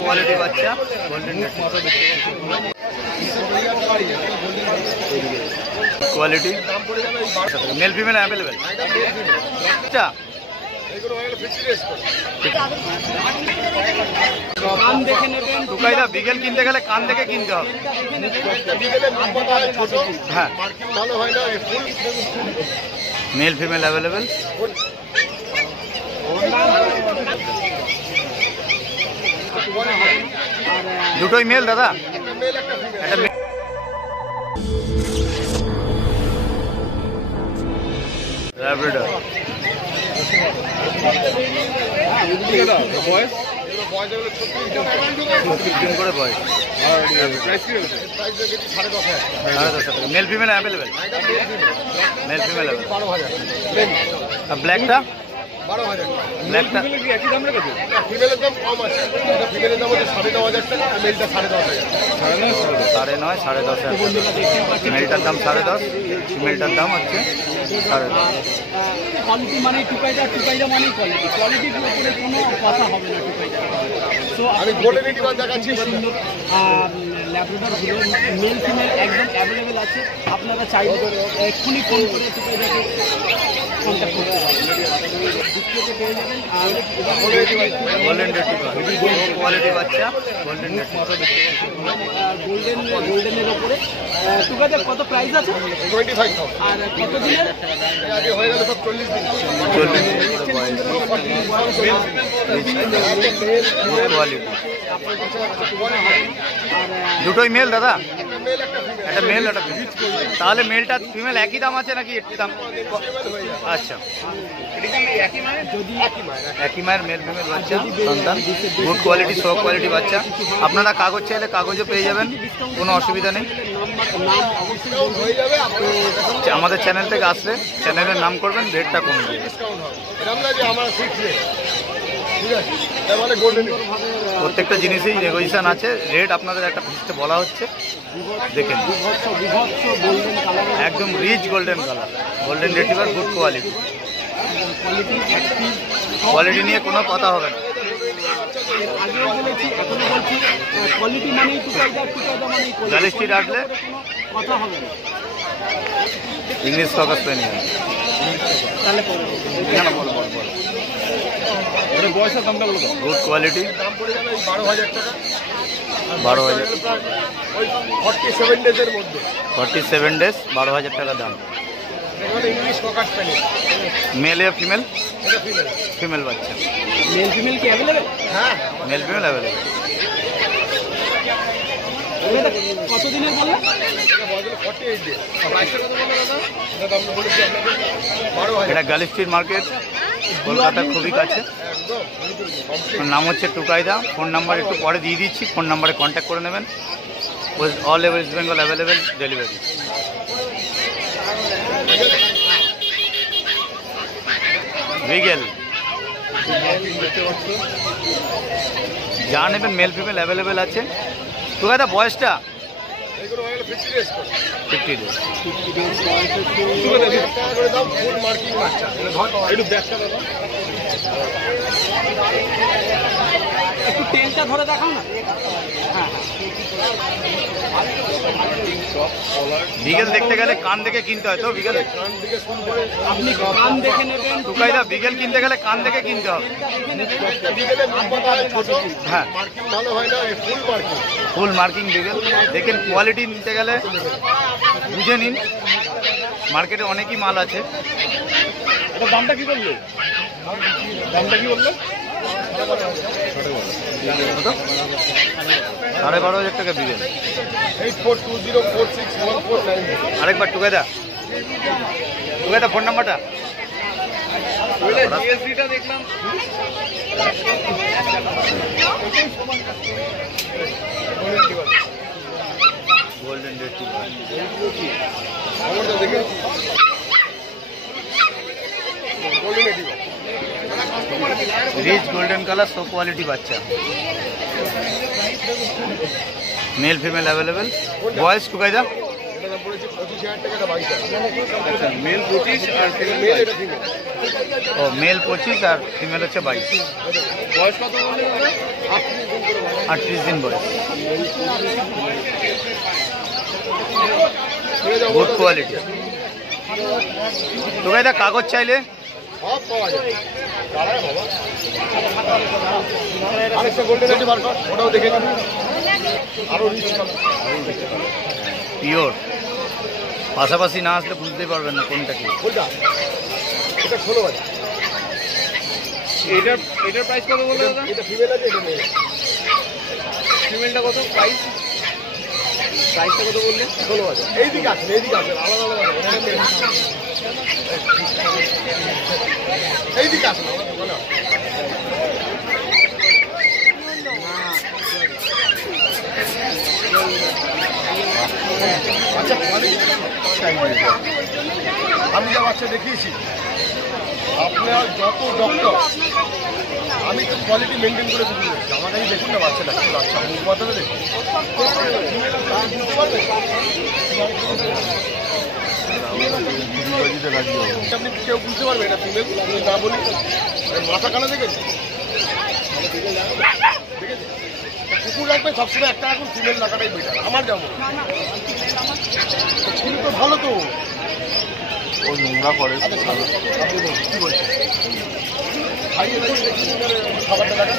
Quality বাচ্চা golden quality male female available. আচ্ছা টুকাইদা বিকেল কিনতে গেলে কান দেখে কিনতে হবে। হ্যাঁ মেল ফিমেল অ্যাভেলেবেল। দুটোই মেল দাদা, একটা ল্যাব্রাডর বয়স 36 দিন করে বয়স। Mail female available, mail female available. ব্ল্যাকটা ব্ল্যাকটা একই দাম রেখেছে? ফিমেলের দাম কম আছে, ফিমেলের দাম হচ্ছে 9,500 টাকা, মেলটা 10,500। 9.5 10.5। মেলটার দাম 10.5, ফিমেলটার দাম হচ্ছে 10.5। কোয়ালিটি মানে টুকাইটা মানে কোয়ালিটি, কোয়ালিটির উপরে কোনো কথা হবে না টুকাইটা। সো আমি গোল্ডেন রিট্রিভার দেখাচ্ছি। সুন্দর ল্যাব্রাডরগুলো মেল ফিমেল একদম অ্যাভেলেবেল আছে। আপনারা চাইলে এক্ষুনি ফোন করে টুকাইটাকে কন্ট্যাক্ট করতে পারেন, ডিসপ্লেতে পেয়ে যাবেন। আর গোল্ডেন রিট্রিভার কোয়ালিটি বাচ্চা গোল্ডেন গোল্ডেনের ওপরে টুকাইটার কত প্রাইস আছে? 25,000। আর কত দিনের আগে হয়ে গেল সব 40 দিন। 40 দিন বয়স। কোয়ালিটি দুটোই মেল দাদা, একটা মেল একটা ফিমেল। তাহলে মেলটা ফিমেল একই দাম আছে নাকি একটু দাম? আচ্ছা একই মায়ের মেল ফিমেল বাচ্চা সন্তান, গুড কোয়ালিটি সো কোয়ালিটি বাচ্চা। আপনারা কাগজ চাইলে কাগজও পেয়ে যাবেন, কোনো অসুবিধা নেই। আমাদের চ্যানেল থেকে আসলে চ্যানেলের নাম করবেন, রেটটা কমে যাবে। প্রত্যেকটা জিনিসেই নেগোসিয়েশন আছে, রেট আপনাদের একটা ফিক্সড বলা হচ্ছে। দেখেন একদম rich golden colour, golden retriever, good quality. Quality নিয়ে কোনো কথা হবে না। গ্যালিস্টি রাখলে ইংলিশ ফোকাস পেয়ে নিয়ে বয়সের দামটা বলো। গুড কোয়ালিটি, দাম পড়ে যাবে 12,000 টাকা। 12,000, 47 ডেজের মধ্যে। 47 ডেজ, 12,000 টাকা দাম। ইংলিশ ফোকাস পেন, মেল या ফিমেল? এটা ফিমেল। ফিমেল বাচ্চা। মেল ফিমেল কি অ্যাভেলেবেল? হ্যাঁ মেল ফিমেল অ্যাভেলেবেল। কত দিনের বললেন? এটা বয়স 48 ডেজ। 22 কত বললেন দাদা? এটা দাম বলেছি আপনাকে 12,000। এটা গ্যালিস্টির মার্কেট, কলকাতা খুবই কাছে। একদম নাম হচ্ছে টুকাইদা। ফোন নাম্বার একটু পরে দিয়ে দিচ্ছি, ফোন নাম্বারে কন্ট্যাক্ট করে নেবেন। All West Bengal available delivery. Beagle যা নেবেন মেল ফিমেল অ্যাভেলেবেল আছে। টুকাইদা বয়সটা এগুলো হয়ে গেল 50 ডেজ করে। 50 ডেজ। করে দাও ফুল মার্কিং বাচ্চা। এটা ধর একটু ব্যাকটা দাও। একটু তেলটা ধরে দেখাও না। হ্যাঁ বিগেল দেখতে গেলে কান দেখে কিনতে হয় তো। বিগেল কান দিকে শুরু করে আপনি কান দেখে নেবেন। টুকাইদা বিগেল কিনতে গেলে কান দেখে কিনতে হবে। বিকেলে নাম্বারটা ছোট, হ্যাঁ মার্কিং ভালো হয় না, ফুল মার্কিং। ফুল মার্কিং বিগেল। দেখেন কোয়ালিটি নিতে গেলে বুঝে নিন, মার্কেটে অনেকই মাল আছে। এটা দামটা কি বললে? দামটা কি বললে? 12,500 টাকা বিগেল। 8420461490। আরেকবার টুকাইদা ফোন নাম্বারটা। জিএসডিটা দেখলাম। গোল্ডেন রিট্রিভার আমারটা দেখে golden retriever. Rich golden colour so quality বাচ্চা। Male female available. বয়স টুকাইদা এটা দাম পড়েছে 25,000 টাকা, এটা 22,000। আচ্ছা, মেল 25 আর মেল, এটা ফিমেল। ও মেল 25 আর ফিমেল হচ্ছে 22। বয়স কত বললে? 38 দিন বয়স। ছেড়ে যাবো, গুড কোয়ালিটি। তো ভাই দা কাগজ চাইলে সব পাওয়া যায়। দাঁড়ায় বাবা, আরেকটা গোল্ডেন আছে বার কর, ওটাও দেখে নিবি। আরো রিচ পিওর, পাশাপাশি না আসলে বুঝতেই পারবেন না কোনটা কি। কোনটা? এটা 16,000। এটার প্রাইস কত বললে দাদা? এটা ফিমেল আছে, এটা মেল। ফিমেলটা কত প্রাইস? প্রাইসটা কত বললে? 16,000। এইদিকে আসেন, এইদিকে আসেন, আলাদা আলাদা আসেন। এটা মেল। এইদিকে আসেন, আমার দোকানে আসেন। আচ্ছা, আমি যা বাচ্চা দেখিয়েছি, আপনার যত ডক্টর, আমি তো কোয়ালিটি মেনটেন করে শুরু করেছি। আমার কাছে দেখুন না বাচ্চাটা, কি বাচ্চা, মুখ মাথাটা দেখুন। আপনি কেউ বুঝতে পারবে এটা ফিমেল, না বলি মাথা কানা দেখেছি। কুকুর রাখবে সবসময় একটা রাখুন, ফিমেল রাখাটাই বেটার আমার যেমন। কিন্তু তো ভালো তো, ও নোংরা করে। আপনি কি বলছেন? খাইয়ে খাবারটা দেখা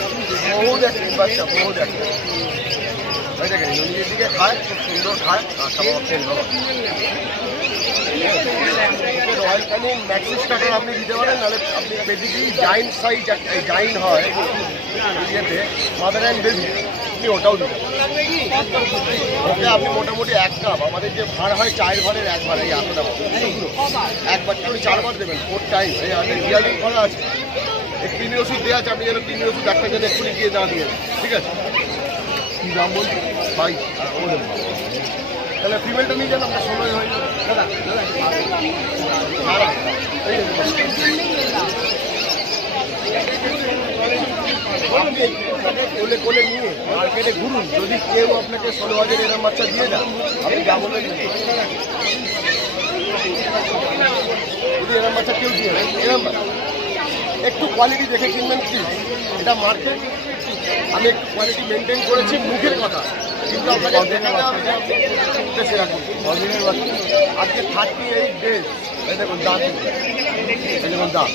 বহুত একটা বাচ্চা, বহুত একটা। ওই দেখেন নিজের দিকে খায়, খুব সুন্দর খায়, আর খাবার সুন্দর। রয়্যাল ক্যানিং ম্যাক্সিস স্টার্টার আপনি দিতে পারেন, নাহলে আপনি বেসিক্যালি জাইন্ট সাইজ, জাইন্ট হয় ইয়েতে, মাদার অ্যান্ড বেবি, আপনি ওটাও দিতে পারেন। ওকে আপনি মোটামুটি 1 কাপ, আমাদের যে ভাড় হয় চায়ের ভাড়ের 1 ভাড়, এই এতটা একবার আপনি 4 বার দেবেন, 4 টাইম। এই আমাদের হিয়ারিং করা আছে, এই কৃমি ওষুধ দেওয়া আছে, আপনি যেন কৃমি ওষুধ ডাক্তার যেন এক্ষুনি গিয়ে না দিয়ে, ঠিক আছে? কী দাম বলছি? 22। তাহলে ফিমেলটা নিয়ে যান, আপনার সময় হয় দাদা। আপনি কোলে কোলে নিয়ে মার্কেটে ঘুরুন, যদি কেউ আপনাকে 16,000 এরম বাচ্চা দিয়ে দেন, আপনি যা বলবেন যদি এরম বাচ্চা কেউ দিয়ে দেন, এরম একটু কোয়ালিটি দেখে কিনবেন কি। এটা মার্কেট, আমি একটু কোয়ালিটি মেনটেন করেছি, মুখের কথা, কিন্তু আপনাকে দেখাতে হবে যে আপনি উদ্দেশ্যে রাখুন। আজকে 38 ডেজ, এই দেখুন দাঁত, এই দেখুন দাঁত।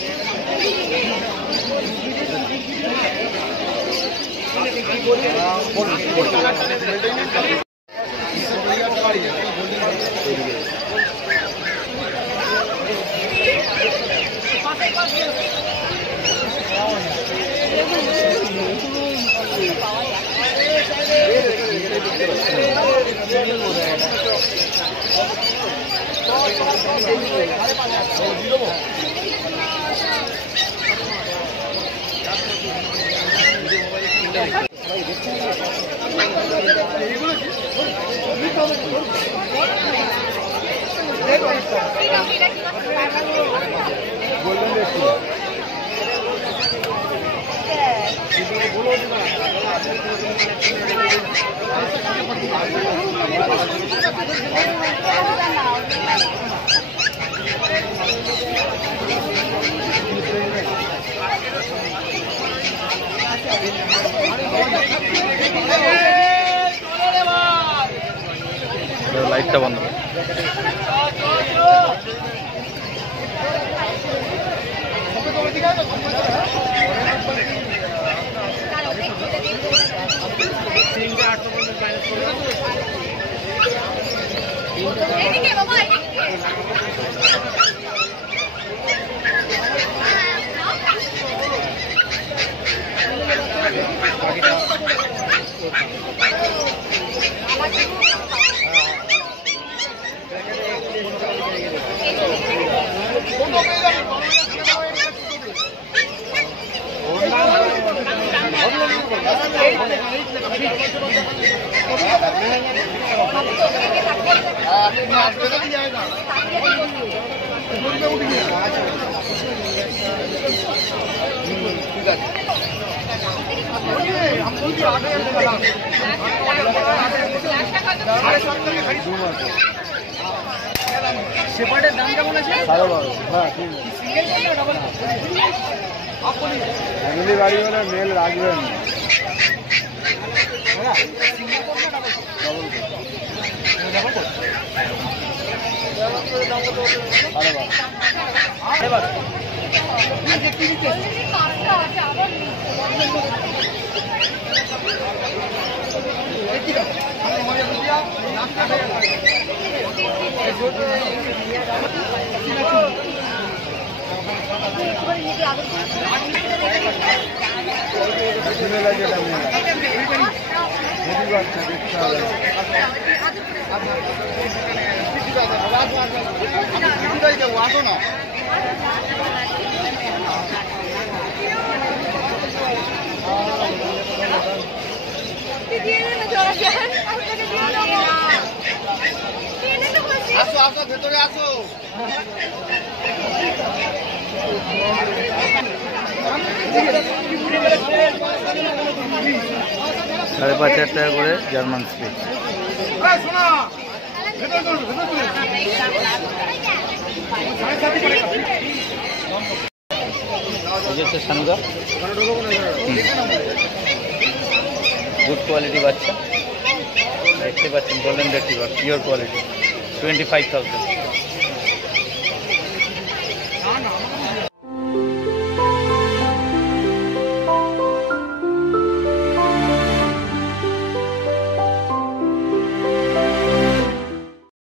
লাইটটা বন্ধ। শেপার্ডের দাম কেমন আছে? 12.5। হ্যাঁ ঠিক আছে। সিঙ্গেল করলে ডাবল ফ্যামিলি গাড়ি হলে মেল রাখবেন সিঙ্গেল করলে ডাবল এবার আজকে কি দিতে আসো না আসো আসো ভেতরে আসো ৳5,500 করে জার্মান স্পিচ। এই যে হচ্ছে সানুদা, গুড কোয়ালিটি বাচ্চা দেখতে পাচ্ছেন, গোল্ডেন রেট্রিভার পিওর কোয়ালিটি, 25,000।